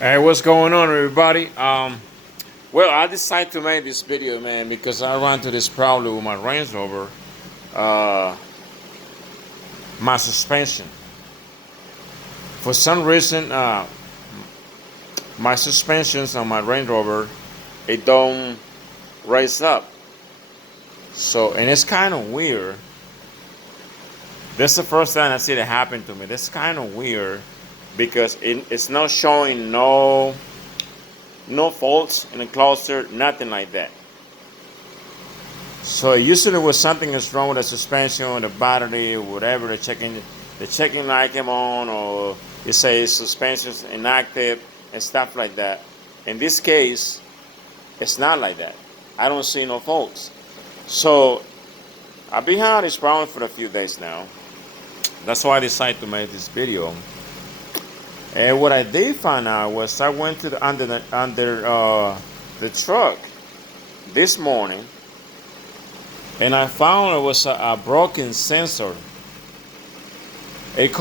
Hey, what's going on, everybody? Well, I decided to make this video, man, because I ran into this problem with my Range Rover, uh, my suspension. For some reason, my suspensions on my Range Rover, it don't raise up. So, and it's kind of weird. This is the first time I see that happen to me. This is kind of weird because it's not showing no faults in the cluster, nothing like that. So usually when something is wrong with the suspension or the battery or whatever, the checking light came on, or it says suspension's inactive and stuff like that. In this case, it's not like that. I don't see no faults. So I've been having this problem for a few days now. That's why I decided to make this video. And what I did find out was I went to the truck this morning, and I found it was a broken sensor. It's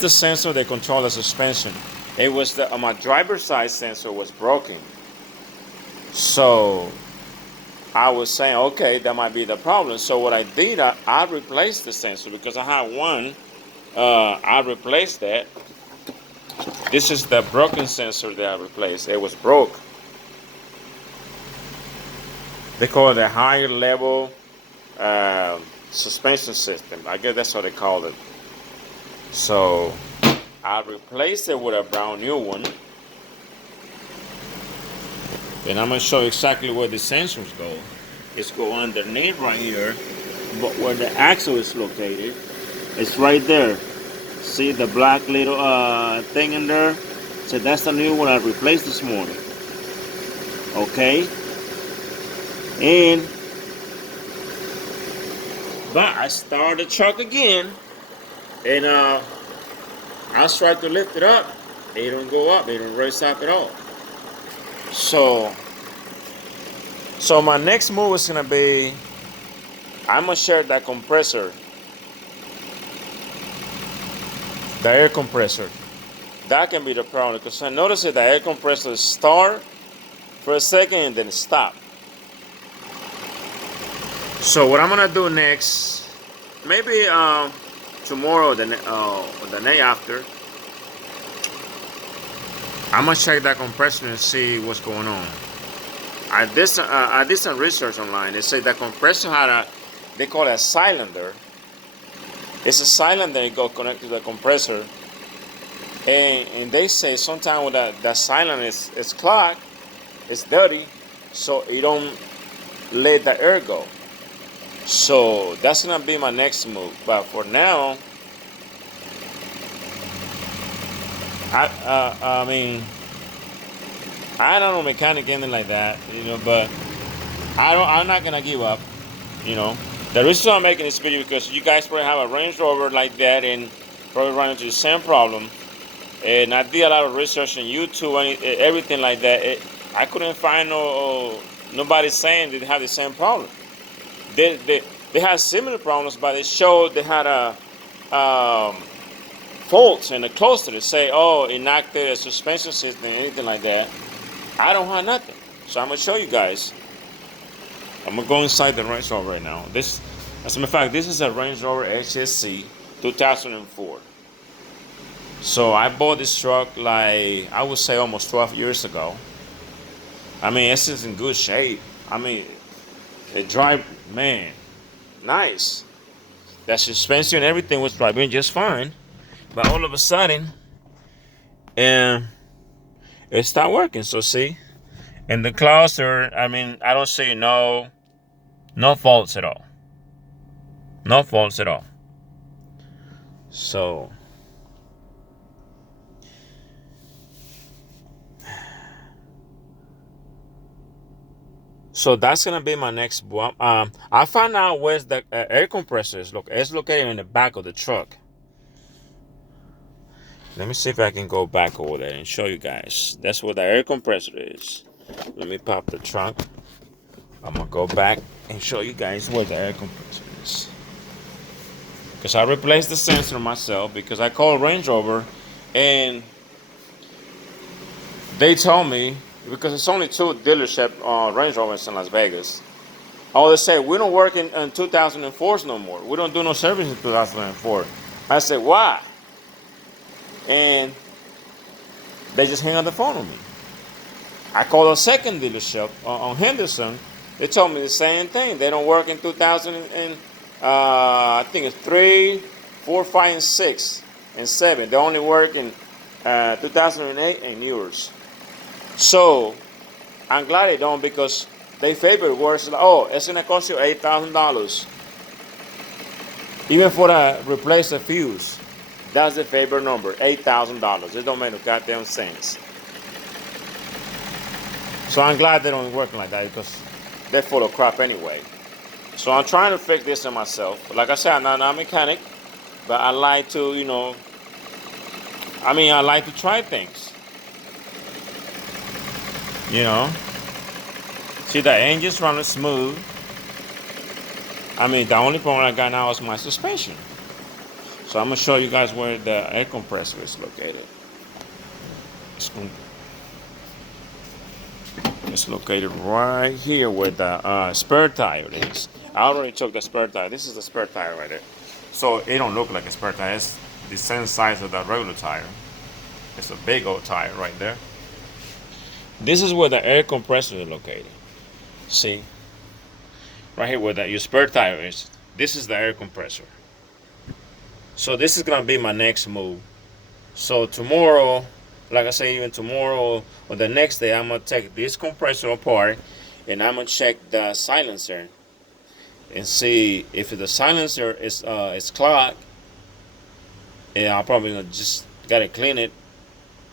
the sensor that controls the suspension. It was my driver's side sensor was broken. So I was saying, okay, that might be the problem. So what I did, I replaced the sensor because I had one. I replaced that. This is the broken sensor that I replaced. It was broke. They call it a higher level suspension system. I guess that's what they call it. So I replaced it with a brand new one. And I'm going to show you exactly where the sensors go. It's go underneath right here, but where the axle is located, it's right there. See the black little thing in there? So that's the new one I replaced this morning. Okay? But I started the truck again, and I tried to lift it up. It don't go up. It don't raise up at all. So my next move is gonna be, I'm gonna share that compressor, the air compressor. That can be the problem because I noticed that the air compressor start for a second and then stop. So what I'm gonna do next, maybe tomorrow or the day after, I'm gonna check that compressor and see what's going on. I did some research online. They say that compressor had they call it a cylinder. It's a cylinder that go connected to the compressor, and they say sometimes when that cylinder is clogged, it's dirty, so it don't let the air go. So that's gonna be my next move. But for now, I mean, I don't know mechanic anything like that, but I'm not gonna give up, you know. The reason I'm making this video because you guys probably have a Range Rover like that and probably run into the same problem. And I did a lot of research on YouTube and everything like that. I couldn't find nobody saying they have the same problem. They had similar problems, but they showed they had a faults in the cluster. They say, oh, inactive suspension system, anything like that. I don't have nothing. So I'm gonna show you guys. I'm gonna go inside the Range Rover right now. As a matter of fact, this is a Range Rover HSC 2004. So I bought this truck like, I would say almost 12 years ago. I mean, it's just in good shape. I mean, it drive, man, nice. That suspension and everything was driving just fine. But all of a sudden, it stopped working. So see, in the cluster, I mean, I don't see no faults at all. No faults at all. So that's gonna be my next one. I found out where the air compressor is. Look, it's located in the back of the truck. Let me see if I can go back over there and show you guys. That's where the air compressor is. Let me pop the trunk. I'm gonna go back and show you guys where the air compressor is. because I replaced the sensor myself because I called Range Rover and they told me, because it's only two dealership Range Rovers in Las Vegas. Oh, they say we don't work in 2004s no more. We don't do no service in 2004. I said, why? And they just hang on the phone with me. I called a second dealership on Henderson. They told me the same thing. They don't work in 2000 and I think it's 3, 4, 5, and 6 and 7. They only work in 2008 and yours. So I'm glad they don't, because they favor words like, oh, it's gonna cost you $8,000. Even for replace the fuse, that's the favor number, $8,000. It don't make no goddamn sense. So I'm glad they don't work like that, because they're full of crap anyway. So I'm trying to fix this in myself. Like I said, I'm not a mechanic, but I like to, I like to try things. See, the engine's running smooth. The only problem I got now is my suspension. So I'm gonna show you guys where the air compressor is located. It's located right here where the spare tire is. I already took the spare tire. This is the spare tire right there. So it don't look like a spare tire. It's the same size of the regular tire. It's a big old tire right there. This is where the air compressor is located. See? Right here where your spare tire is. This is the air compressor. So this is gonna be my next move. So tomorrow, like I say, even tomorrow or the next day, I'm gonna take this compressor apart and I'm gonna check the silencer and see if the silencer is clogged. And I'll probably just gotta clean it,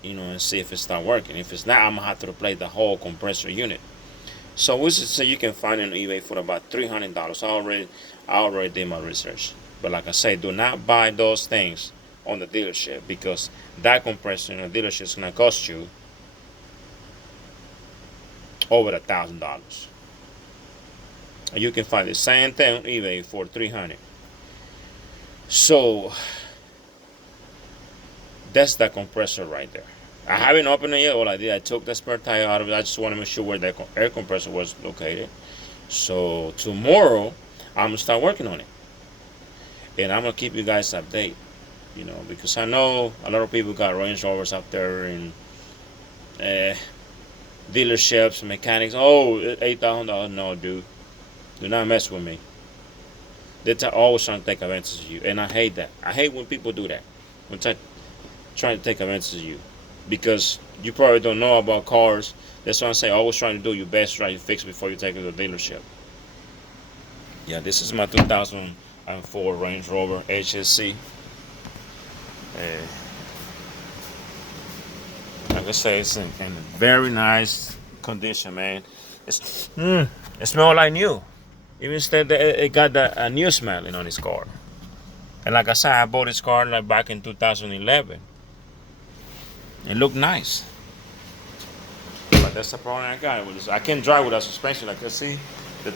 and see if it's not working. If it's not, I'm gonna have to replace the whole compressor unit. So you can find it on eBay for about $300. I already did my research. But like I say, do not buy those things on the dealership, because that compressor in the dealership is gonna cost you over $1,000. And you can find the same thing on eBay for $300. So that's the compressor right there. I haven't opened it yet. All I did, I took the spare tire out of it. I just want to make sure where the air compressor was located. So tomorrow, I'm going to start working on it. And I'm going to keep you guys updated, because I know a lot of people got Range Rovers out there and dealerships, mechanics. Oh, $8,000. No, dude. Do not mess with me. They're always trying to take advantage of you. And I hate that. I hate when people do that. When trying to take advantage of you. Because you probably don't know about cars. That's why I say always trying to do your best, try to fix before you take it to the dealership. Yeah, this is my 2004 Range Rover HSC. Like I say, it's in very nice condition, man. It smells like new. Even instead, it got a new smell on this car. And like I said, I bought this car back in 2011. It looked nice. But that's the problem I got with this. I can't drive without suspension. Like you see, the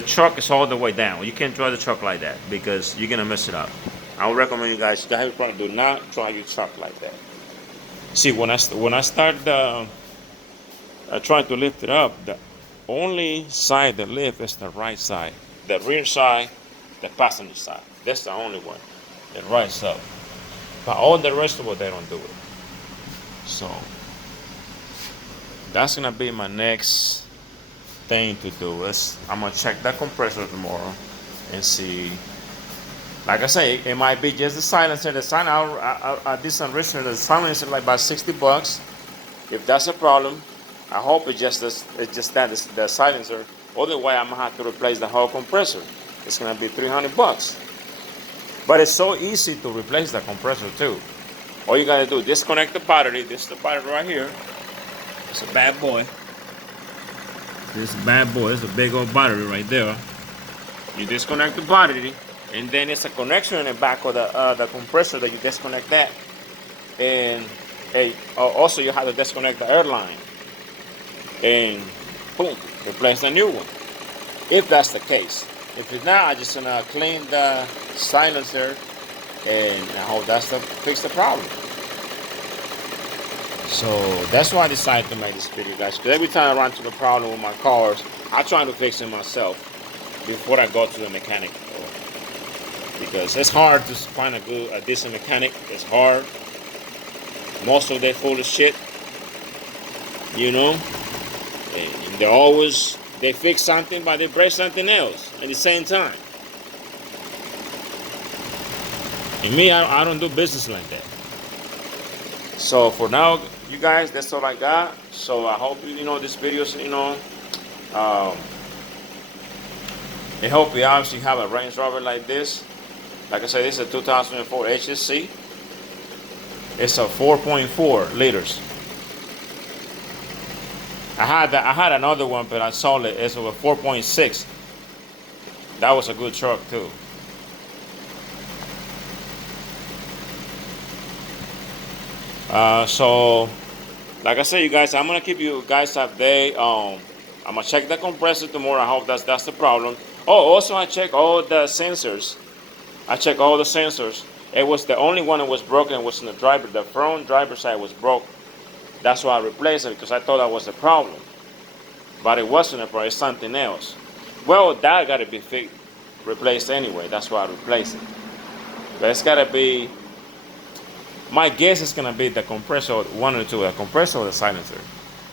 truck is all the way down. You can't drive the truck like that because you're gonna mess it up. I would recommend you guys do not drive your truck like that. See, when I start trying to lift it up, the only side that lift is the right side. The rear side, the passenger side. That's the only one that rises up. But all the rest of it, they don't do it. So that's gonna be my next thing to do. I'm gonna check that compressor tomorrow and see. Like I say, it might be just the silencer. I did some research. The silencer like about $60. If that's a problem, I hope it's just the silencer. Otherwise, I'm gonna have to replace the whole compressor. It's gonna be $300. But it's so easy to replace the compressor too. All you gotta do is disconnect the battery. This is the battery right here. It's a bad boy. This is a bad boy. It's a big old battery right there. You disconnect the battery, and then it's a connection in the back of the compressor that you disconnect that. And also you have to disconnect the air line. And boom, replace the new one. If that's the case. If it's not, I just gonna clean the silencer, and I hope that's the fix the problem. So that's why I decided to make this video, guys. Because every time I run into the problem with my cars, I try to fix it myself before I go to the mechanic. Because it's hard to find a decent mechanic. It's hard. Most of them full of shit, you know. And they fix something, but they break something else at the same time. And me, I don't do business like that. So for now, you guys, that's all I got. So I hope this video, um, I hope you obviously have a Range Rover like this. Like I said, this is a 2004 HSC. It's a 4.4 liters. I had another one, but I sold it. It's a 4.6. That was a good truck too. So, like I said, you guys, I'm gonna keep you guys updated. I'm gonna check the compressor tomorrow. I hope that's the problem. Oh, also I check all the sensors. I check all the sensors. It was the only one that was broken was in the driver. The front driver side was broke. That's why I replaced it, because I thought that was the problem. But it wasn't a problem. It's something else. Well, that got to be replaced anyway. That's why I replaced it. But it's got to be. My guess is gonna be the compressor, one or two, the compressor or the silencer.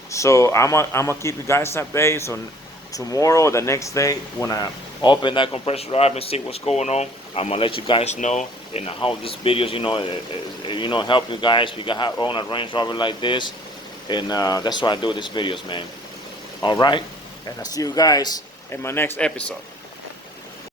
So I'm gonna keep you guys updated. So tomorrow or the next day, when I open that compressor up and see what's going on, I'm gonna let you guys know. And I hope this videos, help you guys. You got own a Range Rover like this, and that's why I do these videos, man. All right, and I'll see you guys in my next episode.